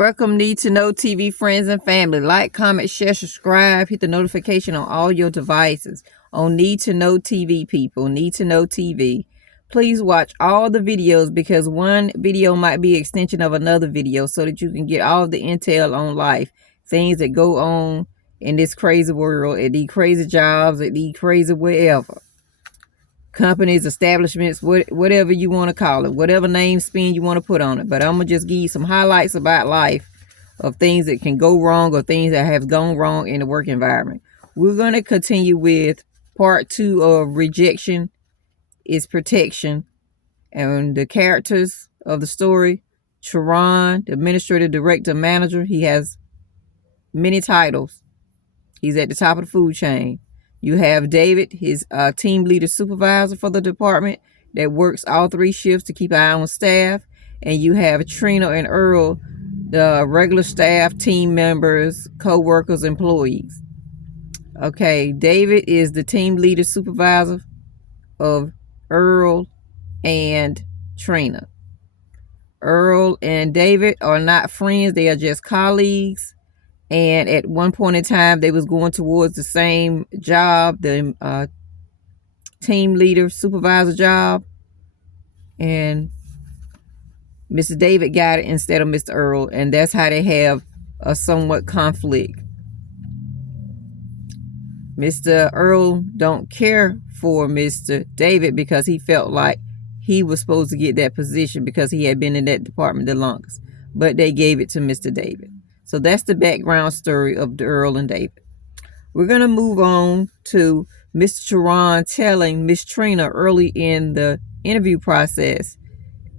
Welcome, Need to Know TV friends and family. Like, comment, share, subscribe. Hit the notification on all your devices. On Need to Know TV, people. Need to Know TV. Please watch all the videos because one video might be an extension of another video so that you can get all the intel on life. Things that go on in this crazy world, at these crazy jobs, at these crazy wherever. Companies, establishments, whatever you want to call it, whatever name spin you want to put on it. But I'm going to just give you some highlights about life of things that can go wrong or things that have gone wrong in the work environment. We're going to continue with part 2 of Rejection is Protection. And the characters of the story, Charon, the administrative director, manager, he has many titles. He's at the top of the food chain. You have David, his team leader supervisor for the department that works all 3 shifts to keep an eye on staff. And you have Trina and Earl, the regular staff, team members, co-workers, employees. Okay, David is the team leader supervisor of Earl and Trina. Earl and David are not friends. They are just colleagues. And at one point in time, they was going towards the same job, the team leader, supervisor job. And Mr. David got it instead of Mr. Earl. And that's how they have a somewhat conflict. Mr. Earl don't care for Mr. David because he felt like he was supposed to get that position because he had been in that department the longest. But they gave it to Mr. David. So that's the background story of the Earl and David. We're going to move on to Mr. Charon telling Miss Trina early in the interview process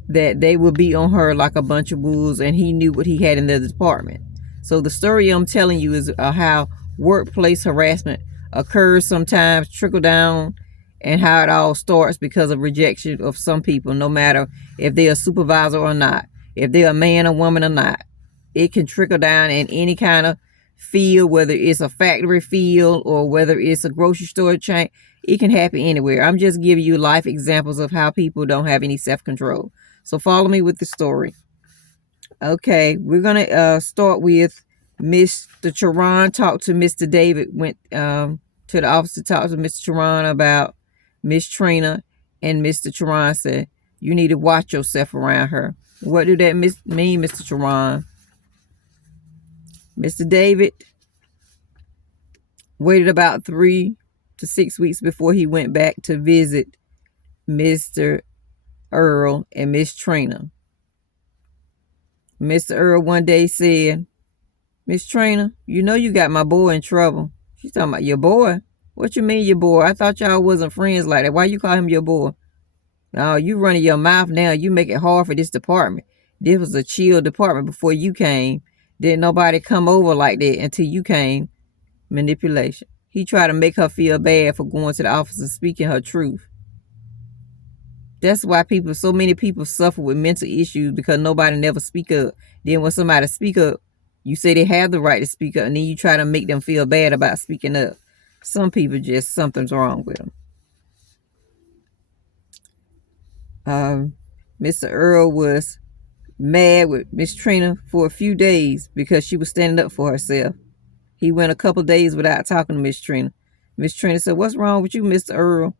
that they would be on her like a bunch of wolves, and he knew what he had in the department. So the story I'm telling you is how workplace harassment occurs sometimes, trickle down, and how it all starts because of rejection of some people, no matter if they're a supervisor or not, if they're a man or woman or not. It can trickle down in any kind of field, whether it's a factory field or whether it's a grocery store chain. It can happen anywhere. I'm just giving you life examples of how people don't have any self-control. So follow me with the story. Okay, we're going to start with Mr. Charon talked to Mr. David, went to the office to talk to Mr. Charon about Miss Trina, and Mr. Charon said, you need to watch yourself around her. What do that mean, Mr. Charon? Mr. David waited about 3 to 6 weeks before he went back to visit Mr. Earl and Miss Trina. Mr. Earl one day said, Miss Trina, you know you got my boy in trouble. She's talking about your boy? What you mean your boy? I thought y'all wasn't friends like that. Why you call him your boy? No, you running your mouth now. You make it hard for this department. This was a chill department before you came. Didn't nobody come over like that until you came. Manipulation. He tried to make her feel bad for going to the office and speaking her truth. That's why so many people suffer with mental issues because nobody never speak up. Then when somebody speak up, you say they have the right to speak up, and then you try to make them feel bad about speaking up. Some people just, something's wrong with them. Mr. Earl was mad with Miss Trina for a few days because she was standing up for herself. He went a couple days without talking to Miss Trina. Miss Trina said, what's wrong with you, Mr. Earl?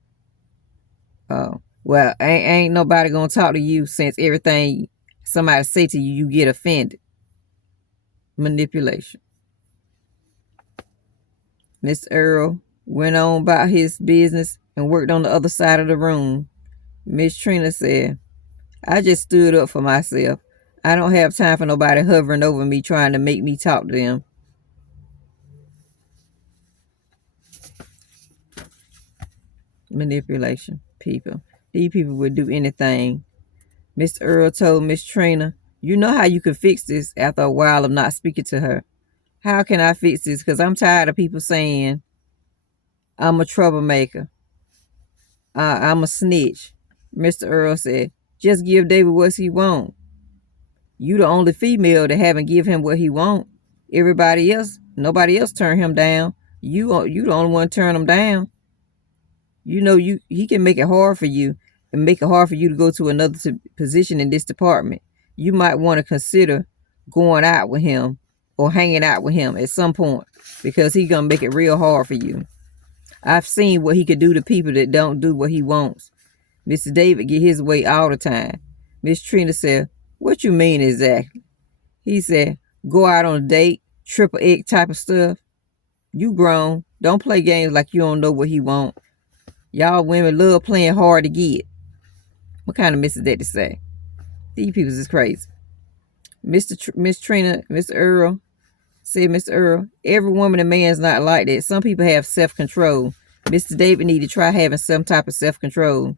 Well, ain't nobody gonna talk to you since everything somebody say to you, you get offended. Manipulation. Mr. Earl went on about his business and worked on the other side of the room. Miss Trina said, I just stood up for myself. I don't have time for nobody hovering over me trying to make me talk to them. Manipulation. People. These people would do anything. Mr. Earl told Miss Trina, you know how you can fix this after a while of not speaking to her. How can I fix this? Because I'm tired of people saying I'm a troublemaker. I'm a snitch. Mr. Earl said, just give David what he wants. You the only female that haven't give him what he want. Everybody else, nobody else turn him down. You the only one turn him down. You know he can make it hard for you and make it hard for you to go to another position in this department. You might want to consider going out with him or hanging out with him at some point, because he gonna make it real hard for you. I've seen what he could do to people that don't do what he wants. Mr. David get his way all the time. Miss Trina said, what you mean exactly? He said, go out on a date, triple X type of stuff. You grown. Don't play games like you don't know what he want. Y'all women love playing hard to get. What kind of mess is that to say? These people is crazy. Miss Trina, Mr. Earl, said Mr. Earl, every woman and man is not like that. Some people have self-control. Mr. David need to try having some type of self-control.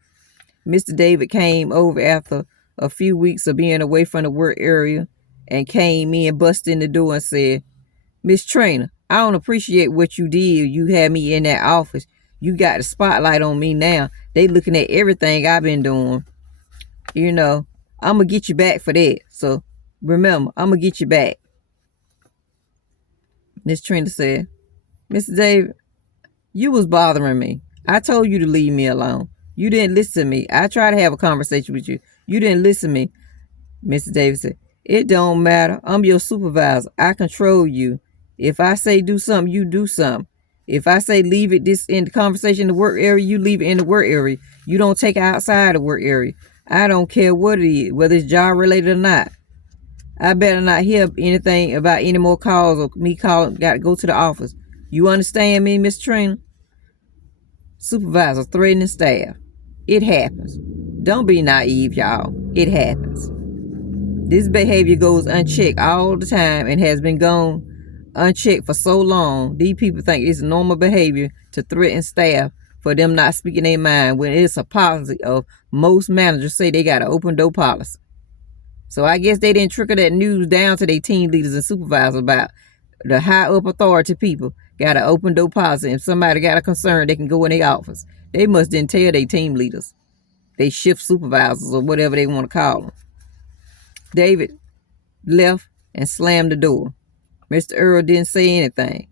Mr. David came over after a few weeks of being away from the work area and came in, busted in the door and said, Miss Trina, I don't appreciate what you did. You had me in that office. You got the spotlight on me now. They looking at everything I've been doing. You know, I'm going to get you back for that. So remember, I'm going to get you back. Miss Trina said, Mr. David, you was bothering me. I told you to leave me alone. You didn't listen to me. I tried to have a conversation with you. You didn't listen to me. Mr. David said, it don't matter. I'm your supervisor. I control you. If I say do something, you do something. If I say leave it this in the conversation in the work area, you leave it in the work area. You don't take it outside the work area. I don't care what it is, whether it's job related or not. I better not hear anything about any more calls or me calling, got to go to the office. You understand me, Miss Trina? Supervisor threatening staff. It happens. Don't be naive, y'all. It happens. This behavior goes unchecked all the time and has been gone unchecked for so long. These people think it's normal behavior to threaten staff for them not speaking their mind, when it's a policy of most managers say they got an open door policy. So I guess they didn't trickle that news down to their team leaders and supervisors about the high up authority people got an open door policy. If somebody got a concern, they can go in their office. They must didn't tell their team leaders, they shift supervisors or whatever they want to call them. David left and slammed the door. Mr. Earl didn't say anything.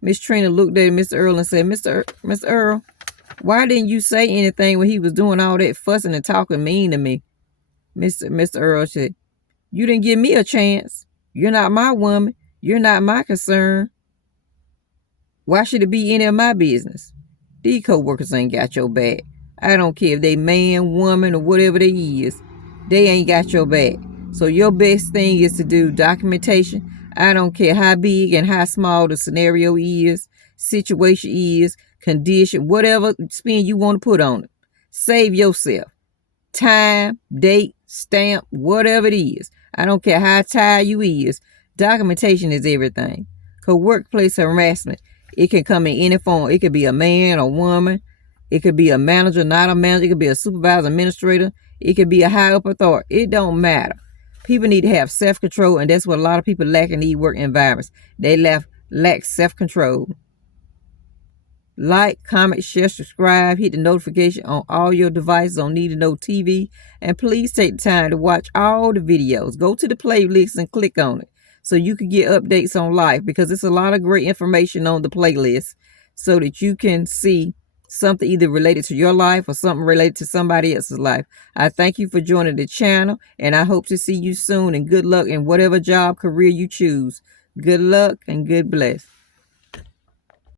Miss Trina looked at Mr. Earl and said, Mr. Earl, why didn't you say anything when he was doing all that fussing and talking mean to me? Mr. Earl said, you didn't give me a chance. You're not my woman. You're not my concern. Why should it be any of my business? These co-workers ain't got your back. I don't care if they man, woman, or whatever they is. They ain't got your back. So your best thing is to do documentation. I don't care how big and how small the scenario is, situation is, condition, whatever spin you want to put on it. Save yourself. Time, date, stamp, whatever it is. I don't care how tired you is. Documentation is everything. Cause workplace harassment, it can come in any form. It could be a man or woman. It could be a manager, not a manager. It could be a supervisor, administrator. It could be a high up authority. It don't matter. People need to have self-control, and that's what a lot of people lack in these work environments. They lack self-control. Like, comment, share, subscribe, hit the notification on all your devices on Need to Know TV, and please take the time to watch all the videos. Go to the playlist and click on it so you can get updates on life, because it's a lot of great information on the playlist so that you can see something either related to your life or something related to somebody else's life. I thank you for joining the channel, and I hope to see you soon, and good luck in whatever job career you choose. Good luck and good bless.